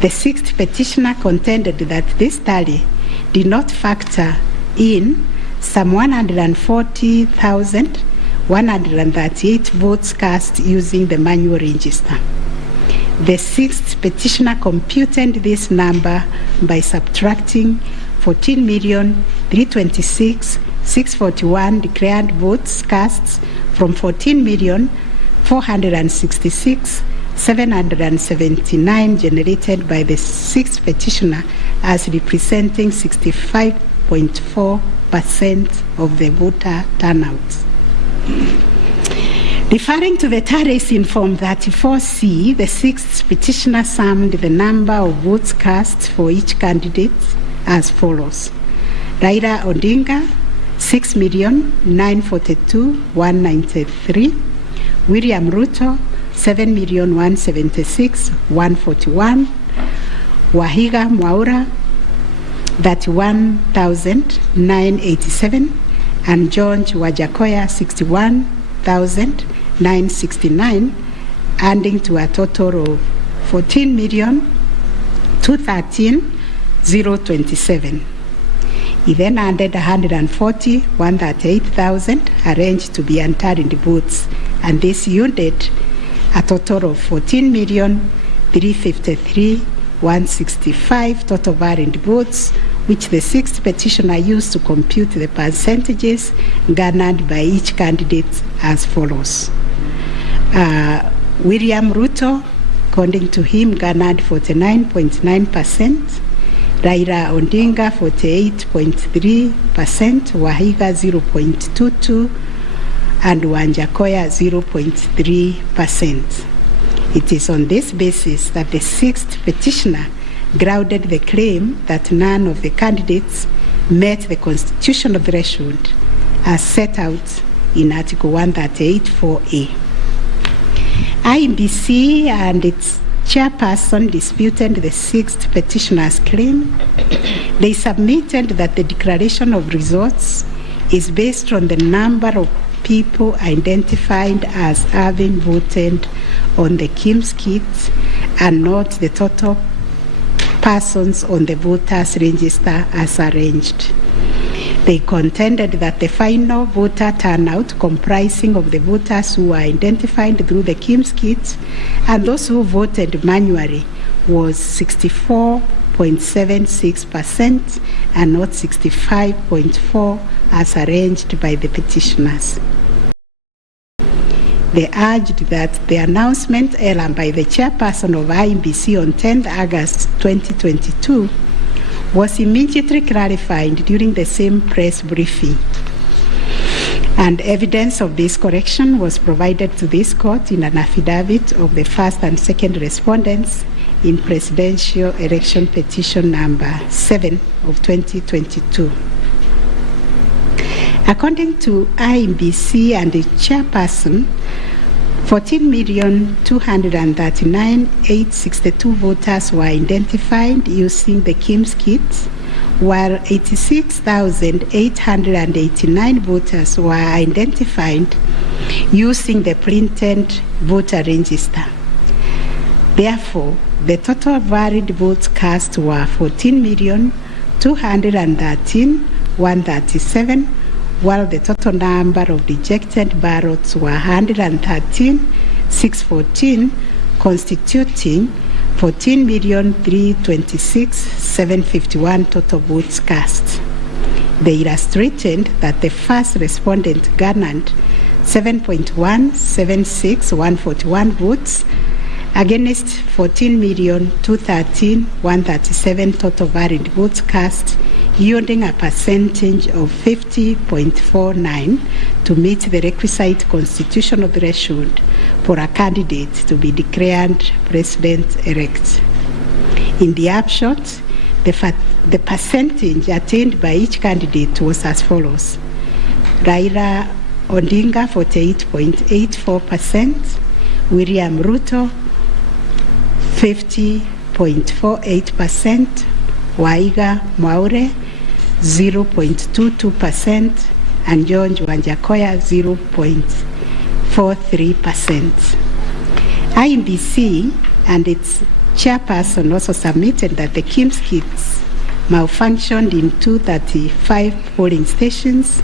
The sixth petitioner contended that this tally did not factor in some 140,138 votes cast using the manual register. The sixth petitioner computed this number by subtracting 14,326,641 declared votes cast from 14,466,779 generated by the sixth petitioner as representing 65.4% of the voter turnout. Referring to the tallies in Form 34C, the sixth petitioner summed the number of votes cast for each candidate as follows. Raila Odinga, 6,942,193. William Ruto, 7,176,141. Wahiga Mwaura, 31,987. And George Wajakoya, 61,969, adding to a total of 14,213,027. He then added 138,000 arranged to be untallied votes, and this yielded a total of 14,353,165 total valid votes, which the sixth petitioner used to compute the percentages garnered by each candidate as follows. William Ruto, according to him, garnered 49.9%, Raila Odinga 48.3%, Wahiga 0.22%, and Wanjakoya 0.3%. It is on this basis that the sixth petitioner grounded the claim that none of the candidates met the constitutional threshold as set out in Article 138(4)(a). IEBC and its chairperson disputed the sixth petitioner's claim. They submitted that the declaration of results is based on the number of people identified as having voted on the KIMS kit and not the total persons on the voters register as arranged. They contended that the final voter turnout, comprising of the voters who were identified through the KIMS kit and those who voted manually, was 64.76% and not 65.4% as arranged by the petitioners. They urged that the announcement error by the chairperson of IEBC on 10th August 2022 was immediately clarified during the same press briefing. And evidence of this correction was provided to this court in an affidavit of the first and second respondents in Presidential Election Petition number 7 of 2022. According to IEBC and the chairperson, 14,239,862 voters were identified using the KIMS kit, while 86,889 voters were identified using the printed voter register. Therefore, the total valid votes cast were 14,213,137, while the total number of rejected ballots were 113,614, constituting 14,326,751 total votes cast. They illustrated that the first respondent garnered 7.176,141 votes against 14,213,137 total valid votes cast, yielding a percentage of 50.49 to meet the requisite constitutional threshold for a candidate to be declared president-elect. In the upshot, the percentage attained by each candidate was as follows. Raila Odinga 48.84%, William Ruto 50.48%, Wahiga Mwaura 0.22%, and George Wanjakoya 0.43%. IEBC and its chairperson also submitted that the KIMS kits malfunctioned in 235 polling stations,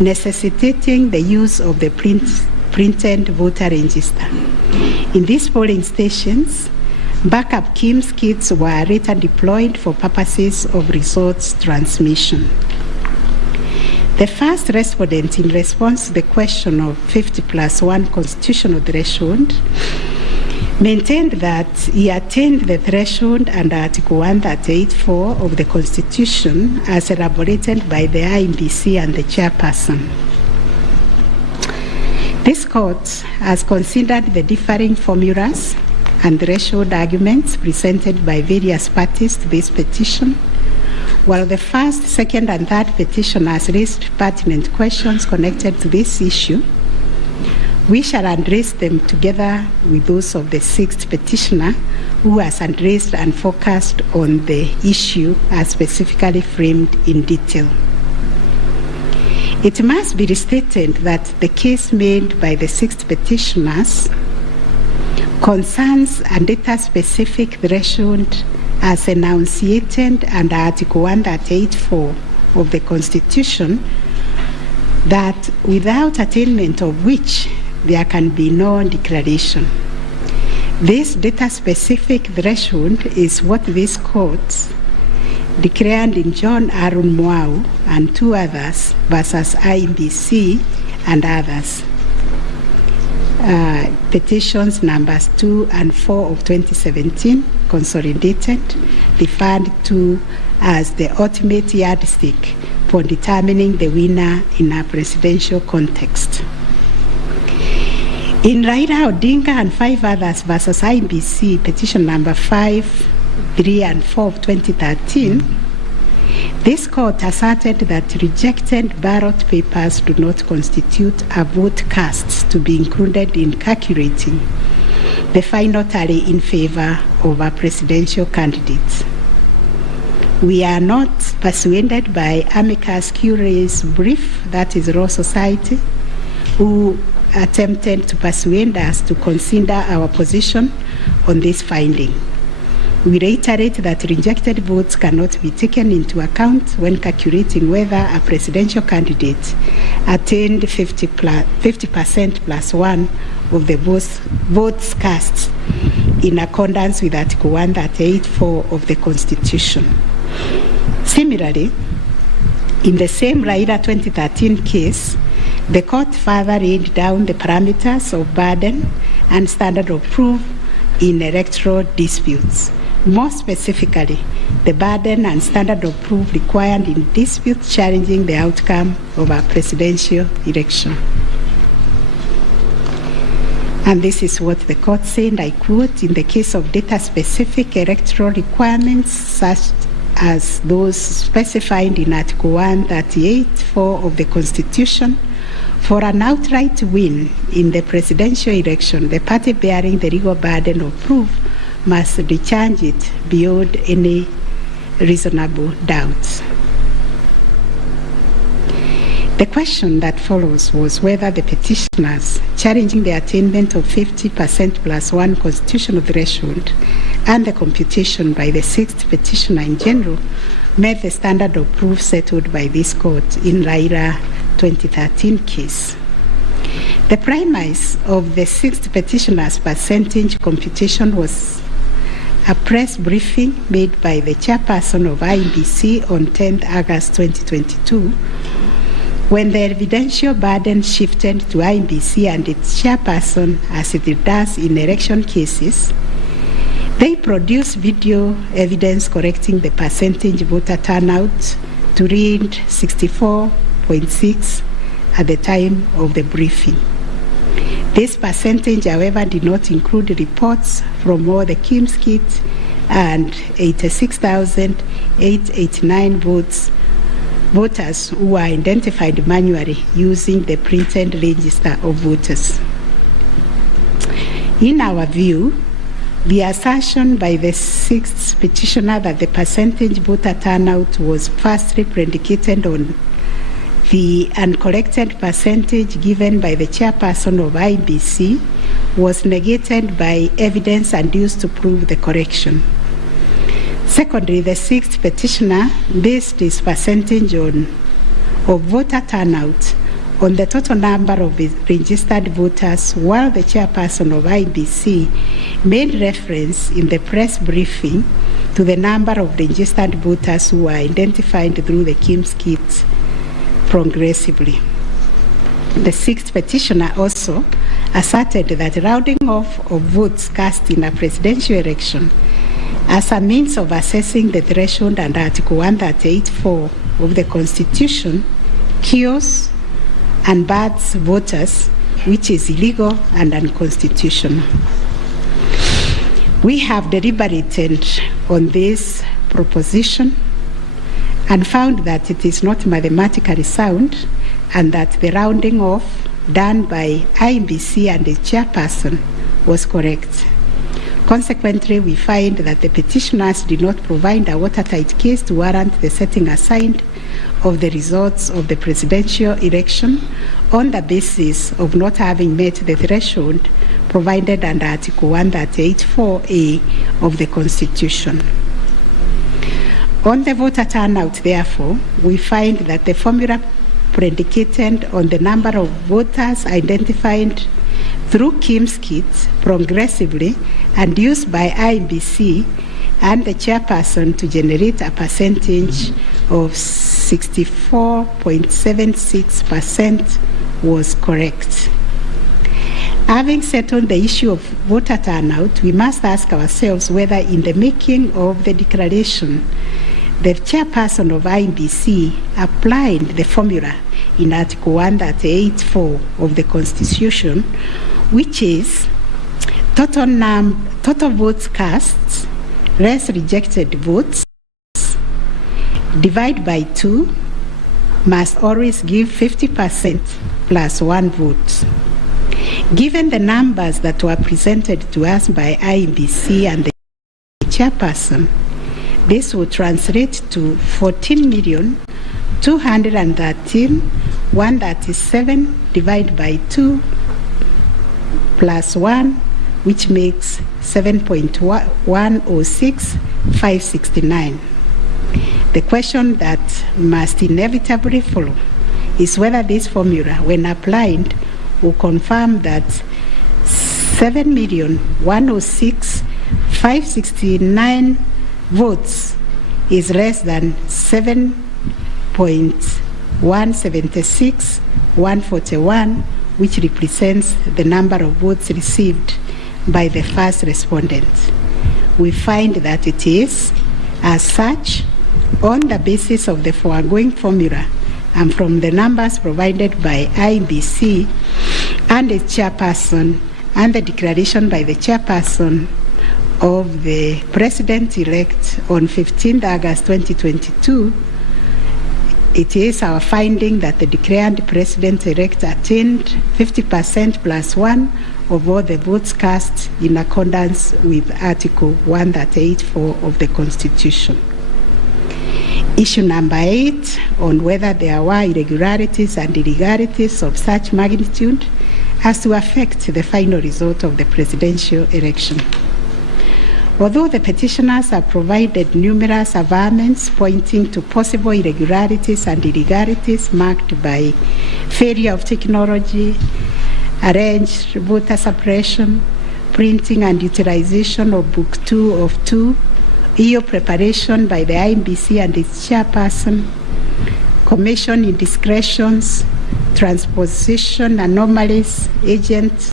necessitating the use of the printed voter register. In these polling stations, backup KIMS kits were later deployed for purposes of results transmission. The first respondent, in response to the question of 50+1 constitutional threshold, maintained that he attained the threshold under Article 138(4) of the Constitution as elaborated by the IEBC and the chairperson. This court has considered the differing formulas and threshold arguments presented by various parties to this petition, while the first, second, and third petitioners raised pertinent questions connected to this issue. We shall address them together with those of the sixth petitioner, who has addressed and focused on the issue as specifically framed in detail. It must be restated that the case made by the sixth petitioners concerns a data-specific threshold as enunciated under Article 138(4) of the Constitution, that without attainment of which there can be no declaration. This data-specific threshold is what this court declared in John Aaron Mwau and two others versus IEBC and others. Petitions numbers 2 and 4 of 2017, consolidated, referred to as the ultimate yardstick for determining the winner in a presidential context. In Raila Odinga and 5 others versus IEBC, petition number 5, 3, and 4 of 2013, this court asserted that rejected ballot papers do not constitute a vote cast to be included in calculating the final tally in favor of a presidential candidate. We are not persuaded by amicus curiae's brief, that is Law Society, who attempted to persuade us to consider our position on this finding. We reiterate that rejected votes cannot be taken into account when calculating whether a presidential candidate attained 50% plus 1 of the votes cast in accordance with Article 138(4) of the Constitution. Similarly, in the same Raila 2013 case, the court further laid down the parameters of burden and standard of proof in electoral disputes. More specifically, the burden and standard of proof required in disputes challenging the outcome of a presidential election. And this is what the court said, I quote, "In the case of data-specific electoral requirements, such as those specified in Article 138(4) of the Constitution, for an outright win in the presidential election, the party bearing the legal burden of proof must discharge it beyond any reasonable doubt." The question that follows was whether the petitioners challenging the attainment of 50% plus 1 constitutional threshold and the computation by the sixth petitioner in general met the standard of proof settled by this court in Raila 2013 case. The premise of the sixth petitioner's percentage computation was a press briefing made by the chairperson of IEBC on 10th August 2022, when the evidential burden shifted to IEBC and its chairperson, as it does in election cases. They produced video evidence correcting the percentage voter turnout to read 64.6 at the time of the briefing. This percentage, however, did not include reports from all the KIMS kits and 86,889 voters who were identified manually using the printed register of voters. In our view, the assertion by the sixth petitioner that the percentage voter turnout was firstly predicated on the uncorrected percentage given by the chairperson of IEBC was negated by evidence adduced to prove the correction. Secondly, the sixth petitioner based his percentage of voter turnout on the total number of registered voters, while the chairperson of IEBC made reference in the press briefing to the number of registered voters who were identified through the KIMS kit progressively. The sixth petitioner also asserted that rounding off of votes cast in a presidential election as a means of assessing the threshold under Article 138(4) of the Constitution kills and bars voters, which is illegal and unconstitutional. We have deliberated on this proposition and found that it is not mathematically sound and that the rounding off done by IEBC and the chairperson was correct. Consequently, we find that the petitioners did not provide a watertight case to warrant the setting aside of the results of the presidential election on the basis of not having met the threshold provided under Article 138(4)(a) of the Constitution. On the voter turnout, therefore, we find that the formula predicated on the number of voters identified through KIMS kits progressively and used by IEBC and the chairperson to generate a percentage of 64.76% was correct. Having settled the issue of voter turnout, we must ask ourselves whether in the making of the declaration, the chairperson of IEBC applied the formula in Article 138(4) of the Constitution, which is total votes cast less rejected votes divide by 2 must always give 50% plus 1 vote. Given the numbers that were presented to us by IEBC and the chairperson, this would translate to 14,213,137 divided by 2 plus 1, which makes 7.106569. The question that must inevitably follow is whether this formula, when applied, will confirm that 7,106,569 votes is less than 7.176,141, which represents the number of votes received by the first respondent. We find that it is, as such, on the basis of the foregoing formula and from the numbers provided by IEBC and its chairperson and the declaration by the chairperson of the President-elect on 15th August 2022, it is our finding that the declared President-elect attained 50% plus 1 of all the votes cast in accordance with Article 138(4) of the Constitution. Issue number 8, on whether there were irregularities and illegalities of such magnitude as to affect the final result of the presidential election. Although the petitioners have provided numerous averments pointing to possible irregularities and illegalities marked by failure of technology, arranged voter suppression, printing and utilization of Book 2 of 2, EO preparation by the IEBC and its chairperson, commission indiscretions, transposition anomalies, agent